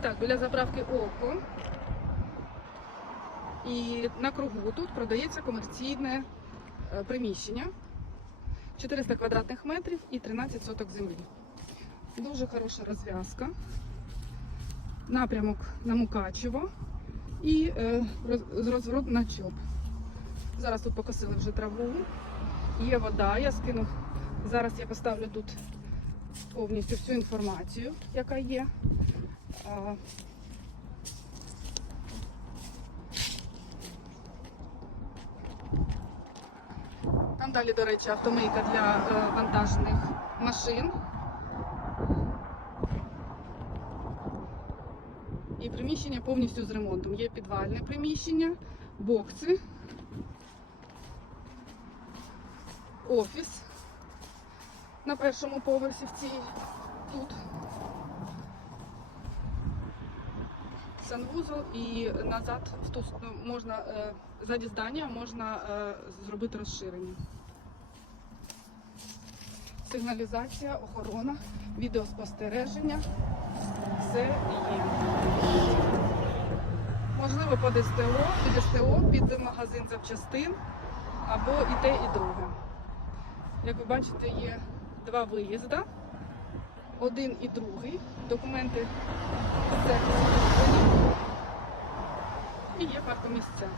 І так, біля заправки Око. І на кругу тут продається комерційне е, приміщення. 400 квадратних метрів і 13 соток землі. Дуже хороша розв'язка. Напрямок на Мукачево і е, з розворот на ЧОП. Зараз тут покосили вже траву. Є вода, я скину. Зараз я поставлю тут повністю всю інформацію, яка є. Там далі, до речі, автомийка для е, вантажних машин. І приміщення повністю з ремонтом. Є підвальне приміщення, бокси, офіс на першому поверсі в цій тут. Санвузол і назад в ту ну, можна е, ззаді здання можна е, зробити розширення. Сигналізація, охорона, відеоспостереження. Все є. Можливо, під СТО, під СТО, під магазин запчастин або і те, і друге. Як ви бачите, є два виїзди, один і другий. Документи все. І є паркомісця.